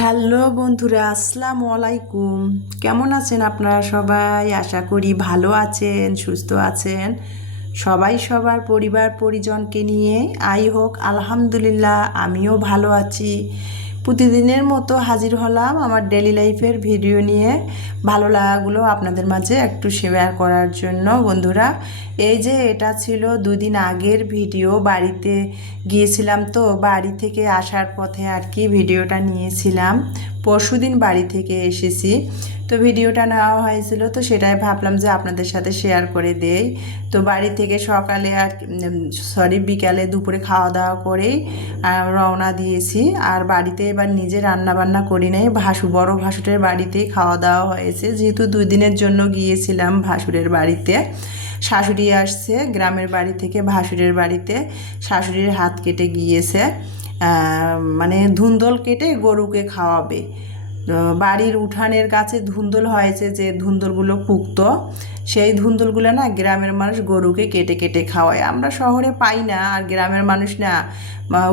Hello বন্ধুরা, আসসালামু আলাইকুম। কেমন আছেন আপনারা সবাই? আশা করি ভালো আছেন, সুস্থ আছেন। সবাই সবার পরিবার পরিজনকে নিয়ে আই হোক, আলহামদুলিল্লাহ, আমিও ভালো আছি। প্রতিদিনের মতো হাজির হলাম আমার ডেলি লাইফের ভিডিও নিয়ে। ভালো লাগাগুলো আপনাদের মাঝে একটু শেয়ার করার জন্য, বন্ধুরা। এই যে এটা ছিল দুদিন আগের ভিডিও বাড়িতে গিয়েছিলাম তো, বাড়ি থেকে আসার পথে আর কি ভিডিওটা নিয়েছিলাম। পরশুদিন বাড়ি থেকে এসেছি। তো ভিডিওটা নেওয়া হয়েছিল, তো সেটাই ভাবলাম যে আপনাদের সাথে শেয়ার করে দেই। তো বাড়ি থেকে সকালে আর সরি বিকালে দুপুরে খাওয়া দাওয়া করেই রওনা দিয়েছি। আর বাড়িতে এবার নিজে রান্না বান্না করি নাই, ভাসু, বড় ভাসুরের বাড়িতেই খাওয়া দাওয়া হয়েছে। যেহেতু দুই দিনের জন্য গিয়েছিলাম ভাসুরের বাড়িতে। শাশুড়ি আসছে গ্রামের বাড়ি থেকে ভাসুরের বাড়িতে। শাশুড়ির হাত কেটে গিয়েছে। মানে ধুন্দল কেটে গরুকে খাওয়াবে। বাড়ির উঠানের কাছে ধুন্দল হয়েছে যে ধুন্দলগুলো পুক্ত, সেই ধুন্দলগুলো না গ্রামের মানুষ গরুকে কেটে কেটে খাওয়ায়। আমরা শহরে পাই না, আর গ্রামের মানুষ না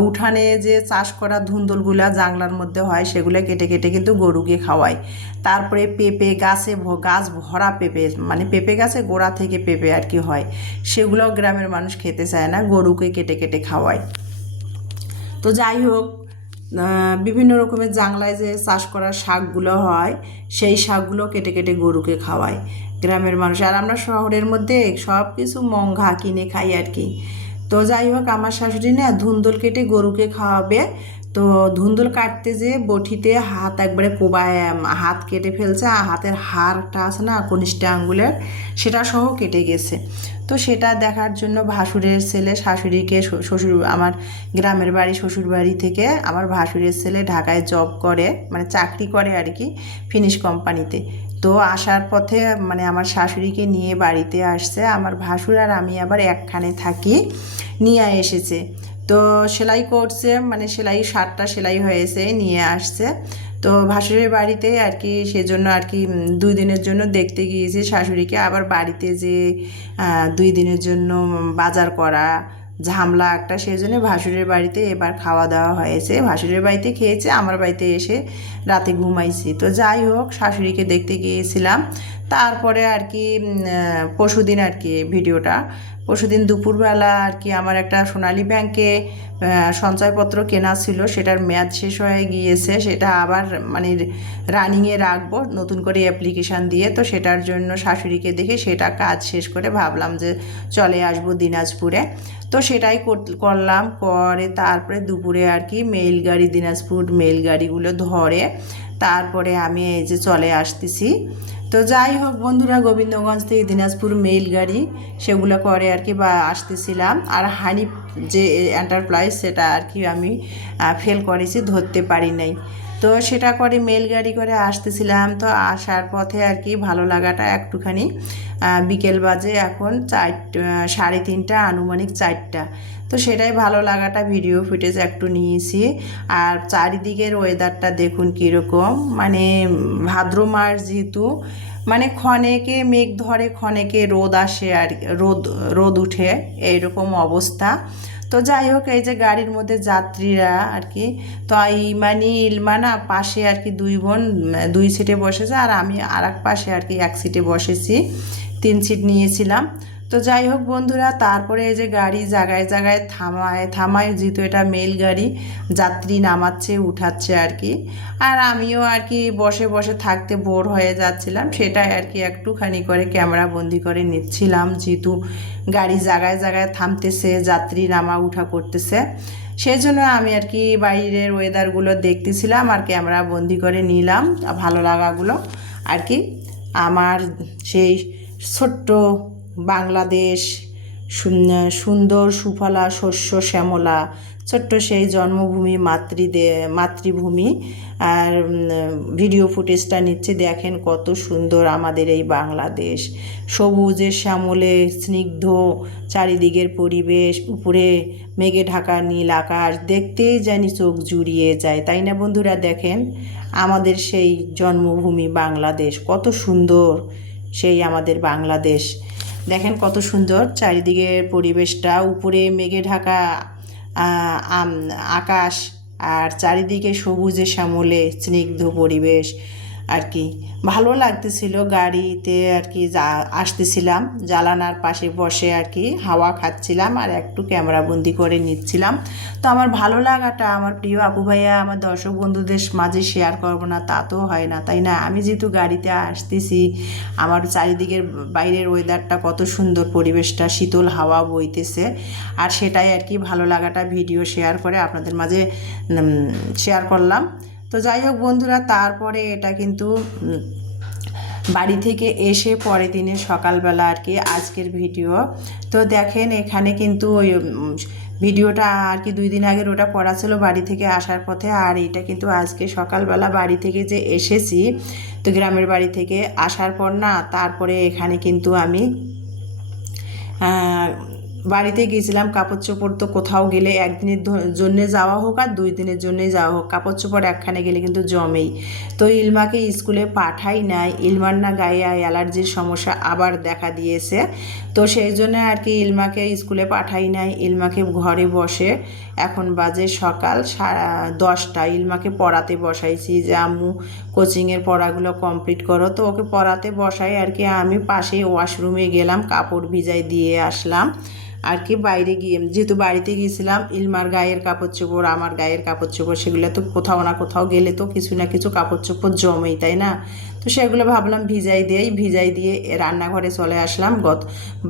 উঠানে যে চাষ করা ধুন্দলগুলা জাংলার মধ্যে হয়, সেগুলো কেটে কেটে কিন্তু গরুকে খাওয়ায়। তারপরে পেঁপে গাছে গাছ ভরা পেঁপে মানে পেঁপে গাছে গোড়া থেকে পেঁপে আর কি হয়, সেগুলোও গ্রামের মানুষ খেতে চায় না, গরুকে কেটে কেটে খাওয়ায়। তো যাই হোক বিভিন্ন রকমের জাংলায় যে চাষ করা শাকগুলো হয়, সেই শাকগুলো কেটে কেটে গরুকে খাওয়ায় গ্রামের মানুষ। আর আমরা শহরের মধ্যে সব কিছু মঙ্ঘা কিনে খাই আর কি। তো যাই হোক, আমার শাশুড়ি না ধুন্দল কেটে গরুকে খাওয়াবে। তো ধুন্দল কাটতে যে বটিতে হাত একবারে কোবায় হাত কেটে ফেলছে, আর হাতের হাড়টা আছে না, কনিষ্ঠ আঙ্গুলের, সেটা সহ কেটে গেছে। তো সেটা দেখার জন্য ভাসুরের ছেলে শাশুড়িকে শ্বশুর, আমার গ্রামের বাড়ি শ্বশুর বাড়ি থেকে আমার ভাসুরের ছেলে ঢাকায় জব করে মানে চাকরি করে আর কি ফিনিশ কোম্পানিতে তো আসার পথে মানে আমার শাশুড়িকে নিয়ে বাড়িতে আসছে, আমার ভাসুর আর আমি আবার একখানে থাকি। নিয়ে এসেছে। তো সেলাই করছে মানে সেলাই শার্টটা সেলাই হয়েছে, নিয়ে আসছে। তো ভাসুরের বাড়িতে আর কি সেজন্য আর কি দুই দিনের জন্য দেখতে গিয়েছি শাশুড়িকে। আবার বাড়িতে যে দুই দিনের জন্য বাজার করা ঝামলা একটা সেই জন্য ভাসুরের বাড়িতে এবার খাওয়া দাওয়া হয়েছে। ভাসুরের বাড়িতে খেয়েছে, আমার বাড়িতে এসে রাতে ঘুমাইছি। তো যাই হোক, শাশুড়িকে দেখতে গিয়েছিলাম। তারপরে আর কি পরশুদিন আর কি ভিডিওটা পরশুদিন দুপুরবেলা আর কি আমার একটা সোনালী ব্যাংকে সঞ্চয়পত্র কেনা ছিল, সেটার মেয়াদ শেষ হয়ে গিয়েছে, সেটা আবার মানে রানিংয়ে রাখব, নতুন করে অ্যাপ্লিকেশান দিয়ে, তো সেটার জন্য শাশুড়িকে দেখে সেটা কাজ শেষ করে ভাবলাম যে চলে আসব দিনাজপুরে। তো সেটাই কর- করলাম, করে তারপরে দুপুরে আর কি মেল গাড়ি, দিনাজপুর মেল গাড়িগুলো ধরে তারপরে আমি এই যে চলে আসতেছি। তো যাই হোক বন্ধুরা, গোবিন্দগঞ্জ থেকে দিনাজপুর মেইল গাড়ি, সেগুলো করে আর কি বা আসতেছিলাম। আর হানি যে এন্টারপ্রাইজ সেটা আর কি আমি ফেল করেছি, ধরতে পারি নাই। তো সেটা করে মেল গাড়ি করে আসতেছিলাম। তো আসার পথে আর কি ভালো লাগাটা একটুখানি বিকেল বাজে এখন চার সাড়ে তিনটা, আনুমানিক চারটা। তো সেটাই ভালো লাগাটা ভিডিও ফুটেজ একটু নিয়েছি। আর চারিদিকের ওয়েদারটা দেখুন কীরকম। মানে ভাদ্র মাস যেহেতু মানে ক্ষণেকে মেঘ ধরে, ক্ষণেকে রোদ আসে আর রোদ রোদ উঠে, এইরকম অবস্থা। তো যাই হোক, এই যে গাড়ির মধ্যে যাত্রীরা আর কি, তো ইমানি ইলমা না পাশে আর কি দুই বোন, দুই সিটে বসেছে আর আমি আর পাশে আর কি এক সিটে বসেছি। তিন সিট নিয়েছিলাম। তো যাই হোক বন্ধুরা, তারপরে এই যে গাড়ি জায়গায় জায়গায় থামায় থামায় যেহেতু এটা মেল গাড়ি, যাত্রী নামাচ্ছে, উঠাচ্ছে আর কি আর আমিও আর কি বসে বসে থাকতে বোর হয়ে যাচ্ছিলাম, সেটাই আর কি একটুখানি করে ক্যামেরা বন্দি করে নিচ্ছিলাম, যেহেতু গাড়ি জায়গায় জায়গায় থামতেছে, যাত্রী নামা উঠা করতেছে। সেই জন্য আমি আর কি বাইরের ওয়েদারগুলো দেখতেছিলাম আর ক্যামেরা বন্দি করে নিলাম, ভালো লাগাগুলো আর কি আমার সেই ছোট্ট বাংলাদেশ সুন্দর, সুফলা, শস্য, শ্যামলা। ছোট্ট সেই জন্মভূমি মাতৃদে মাতৃভূমি। আর ভিডিও ফুটেজটা নিচ্ছে, দেখেন কত সুন্দর আমাদের এই বাংলাদেশ। সবুজের শ্যামলে, স্নিগ্ধ, চারিদিকের পরিবেশ, উপরে মেঘে ঢাকা, নীল আকাশ, দেখতেই জানি চোখ জুড়িয়ে যায়। তাই না বন্ধুরা, দেখেন আমাদের সেই জন্মভূমি বাংলাদেশ, কত সুন্দর সেই আমাদের বাংলাদেশ। দেখেন কত সুন্দর চারিদিকের পরিবেশটা। উপরে মেঘে ঢাকা আকাশ আর চারিদিকে সবুজে শ্যামলে স্নিগ্ধ পরিবেশ। আর কি। ভালো লাগতেছিল গাড়িতে আর কি যা, আসতেছিলাম জালানার পাশে বসে আর কি হাওয়া খাচ্ছিলাম আর একটু ক্যামেরাবন্দি করে নিচ্ছিলাম। তো আমার ভালো লাগাটা আমার প্রিয় আপু ভাইয়া, আমার দর্শক বন্ধুদের মাঝে শেয়ার করব না, তা তো হয় না, তাই না? আমি যেহেতু গাড়িতে আসতেছি, আমার চারিদিকের বাইরের ওয়েদারটা কত সুন্দর পরিবেশটা, শীতল হাওয়া বইতেছে। আর সেটাই আর কি ভালো লাগাটা ভিডিও শেয়ার করে আপনাদের মাঝে শেয়ার করলাম। তো যাই হোক বন্ধুরা, তারপরে এটা কিন্তু বাড়ি থেকে এসে পরের দিনে সকালবেলা আর কি আজকের ভিডিও। তো দেখেন এখানে কিন্তু ওই ভিডিওটা আর কি দুই দিন আগের ওটা পড়া ছিল বাড়ি থেকে আসার পথে, আর এটা কিন্তু আজকে সকালবেলা বাড়ি থেকে যে এসেছি, তো গ্রামের বাড়ি থেকে আসার পর না, তারপরে এখানে কিন্তু আমি বাড়িতে গিয়েছিলাম, কাপড় চোপড় তো কোথাও গেলে একদিনের জন্যে যাওয়া হোক আর দুই দিনের জন্যে যাওয়া হোক। কাপড় চোপড় একখানে গেলে কিন্তু জমেই। তো ইলমাকে স্কুলে পাঠাই নাই। ইলমার না গায়ে অ্যালার্জির সমস্যা আবার দেখা দিয়েছে। তো সেই জন্য আর কি ইলমাকে স্কুলে পাঠাই নাই। ইলমাকে ঘরে বসে এখন বাজে সকাল সাড়ে দশটা। ইলমাকে পড়াতে বসাইছি যে, আম্মু কোচিংয়ের পড়াগুলো কমপ্লিট করো। তো ওকে পড়াতে বসাই আর কি আমি পাশে ওয়াশরুমে গেলাম, কাপড় ভিজাই দিয়ে আসলাম। আর কি বাইরে গিয়ে যেহেতু বাড়িতে গিয়েছিলাম, ইলমার গায়ের কাপড় চোপড়, আমার গায়ের কাপড় চোপড়, সেগুলো তো কোথাও না কোথাও গেলে তো কিছু না কিছু কাপড় চোপড় জমেই, তাই না? তো সেগুলো ভাবলাম ভিজাই দিয়েই ভিজাই দিয়ে রান্নাঘরে চলে আসলাম। গত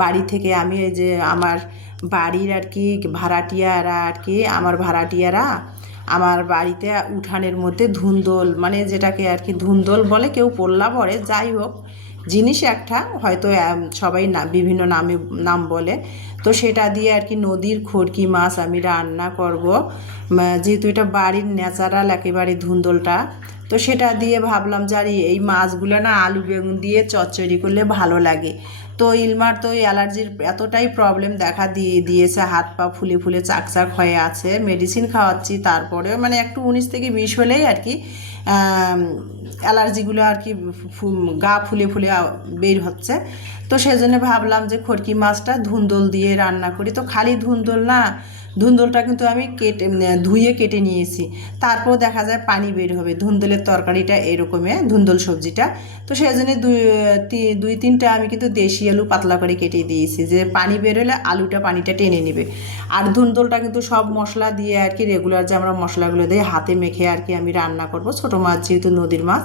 বাড়ি থেকে আমি এই যে আমার বাড়ির আর কি ভাড়াটিয়ারা আর কি, আমার ভাড়াটিয়ারা, আমার বাড়িতে উঠানের মধ্যে ধুন্দল মানে যেটাকে আর কি ধুন্দল বলে, কেউ পোল্লা বলে যাই হোক জিনিস একটা, হয়তো সবাই বিভিন্ন নামে, নাম বলে। তো সেটা দিয়ে আর কি নদীর খড়কি মাছ আমি রান্না করব। যেহেতু এটা বাড়ির ন্যাচারাল, একেবারে ধুন্দলটা, তো সেটা দিয়ে ভাবলাম জানি এই মাছগুলো না আলু বেগুন দিয়ে চচ্চড়ি করলে ভালো লাগে। তো ইলমার তো এই অ্যালার্জির এতটাই প্রবলেম দেখা দিয়ে, দিয়েছে, হাত পা ফুলে ফুলে চাকচাক হয়ে আছে, মেডিসিন খাওয়াচ্ছি, তারপরেও মানে একটু উনিশ থেকে বিশ হলেই আর কি অ্যালার্জিগুলো আর কি গা ফুলে ফুলে বের হচ্ছে। তো সেজন্য ভাবলাম যে খড়কি মাছটা ধুন্দল দিয়ে রান্না করি। তো খালি ধুন্দল না, ধুন্দলটা কিন্তু আমি কেটে, ধুয়ে কেটে নিয়েছি। তারপর দেখা যায় পানি বের হবে। ধুন্দলের তরকারিটা এরকমে ধুন্দল সবজিটা। তো সেই জন্য দুই তিনটা আমি কিন্তু দেশি আলু পাতলা করে কেটে দিয়েছি যে পানি বের হলে আলুটা পানিটা টেনে নেবে। আর ধুন্দলটা কিন্তু সব মশলা দিয়ে আর কি রেগুলার যে আমরা মশলাগুলো দিয়ে হাতে মেখে আর কি আমি রান্না করব। ছোটো মাছ যেহেতু নদীর মাছ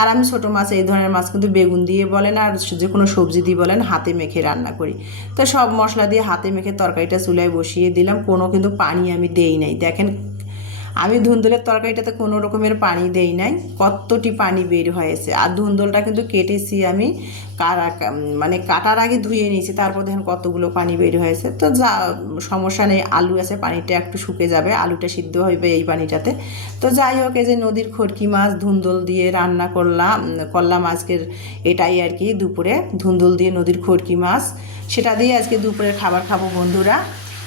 আর আমি ছোটো মাছ, এই ধরনের মাছ কিন্তু বেগুন দিয়ে বলেন আর যে কোনো সবজি দিয়ে বলেন, হাতে মেখে রান্না করি। তো সব মশলা দিয়ে হাতে মেখে তরকারিটা চুলায় বসিয়ে দিলাম, কোনো কিন্তু পানি আমি দেই নাই। দেখেন আমি ধুন্দলের তরকারিটাতে কোনো রকমের পানি দেই নাই, কতটি পানি বের হয়েছে। আর ধুন্দলটা কিন্তু কেটেছি আমি কারা মানে কাটার আগে ধুয়ে নিয়েছি, তারপর দেখেন কতগুলো পানি বের হয়েছে। তো যা, সমস্যা নেই, আলু আছে, পানিটা একটু শুকে যাবে, আলুটা সিদ্ধ হইবে এই পানিটাতে। তো যাই হোক, এই যে নদীর খড়কি মাছ ধুন্দল দিয়ে রান্না করলাম করলাম আজকের এটাই আর কি, দুপুরে ধুন্দল দিয়ে নদীর খড়কি মাছ। সেটা দিয়ে আজকে দুপুরে খাবার খাব বন্ধুরা।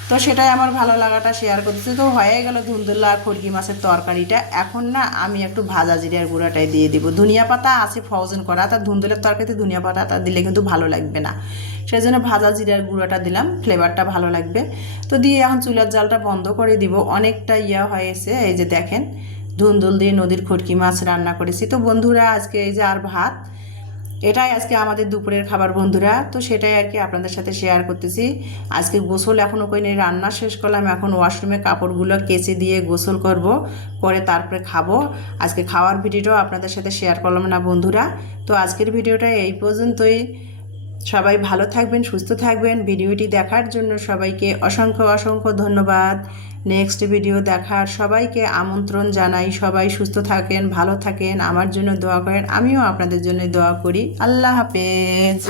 তো সেটাই আমার ভালো লাগাটা শেয়ার করতেছে। তো হয়ে গেল ধুন্দুল্লা আর খড়গি মাছের তরকারিটা। এখন না আমি একটু ভাজা জিরার গুঁড়াটাই দিয়ে দিব। ধনিয়া পাতা আছে ফ্রোজেন করা তার ধুন্দুলের তরকারিতে ধনিয়া পাতাটা দিলে কিন্তু ভালো লাগবে না। সেই জন্য ভাজা জিরার গুঁড়াটা দিলাম ফ্লেভারটা ভালো লাগবে। তো দিয়ে এখন চুলার জালটা বন্ধ করে দিব। অনেকটা ইয়া হয়েছে, এই যে দেখেন, ধুন্দুল দিয়ে নদীর খড়কি মাছ রান্না করেছি। তো বন্ধুরা, আজকে এই যে আর ভাত এটাই আজকে আমাদের দুপুরের খাবার, বন্ধুরা। তো সেটাই আর কি আপনাদের সাথে শেয়ার করতেছি। আজকে গোসল এখনও কই নেই রান্না শেষ করলাম। এখন ওয়াশরুমে কাপড়গুলো কেচে দিয়ে গোসল করব, করে তারপরে খাব। আজকে খাওয়ার ভিডিওটাও আপনাদের সাথে শেয়ার করলাম না, বন্ধুরা। তো আজকের ভিডিওটা এই পর্যন্তই। সবাই ভালো থাকবেন, সুস্থ থাকবেন। ভিডিওটি দেখার জন্য সবাইকে অসংখ্য অসংখ্য ধন্যবাদ। নেক্সট ভিডিও দেখার সবাইকে আমন্ত্রণ জানাই। সবাই সুস্থ থাকেন, ভালো থাকেন। আমার জন্য দোয়া করেন। আমিও আপনাদের জন্য দোয়া করি। আল্লাহ হাফেজ।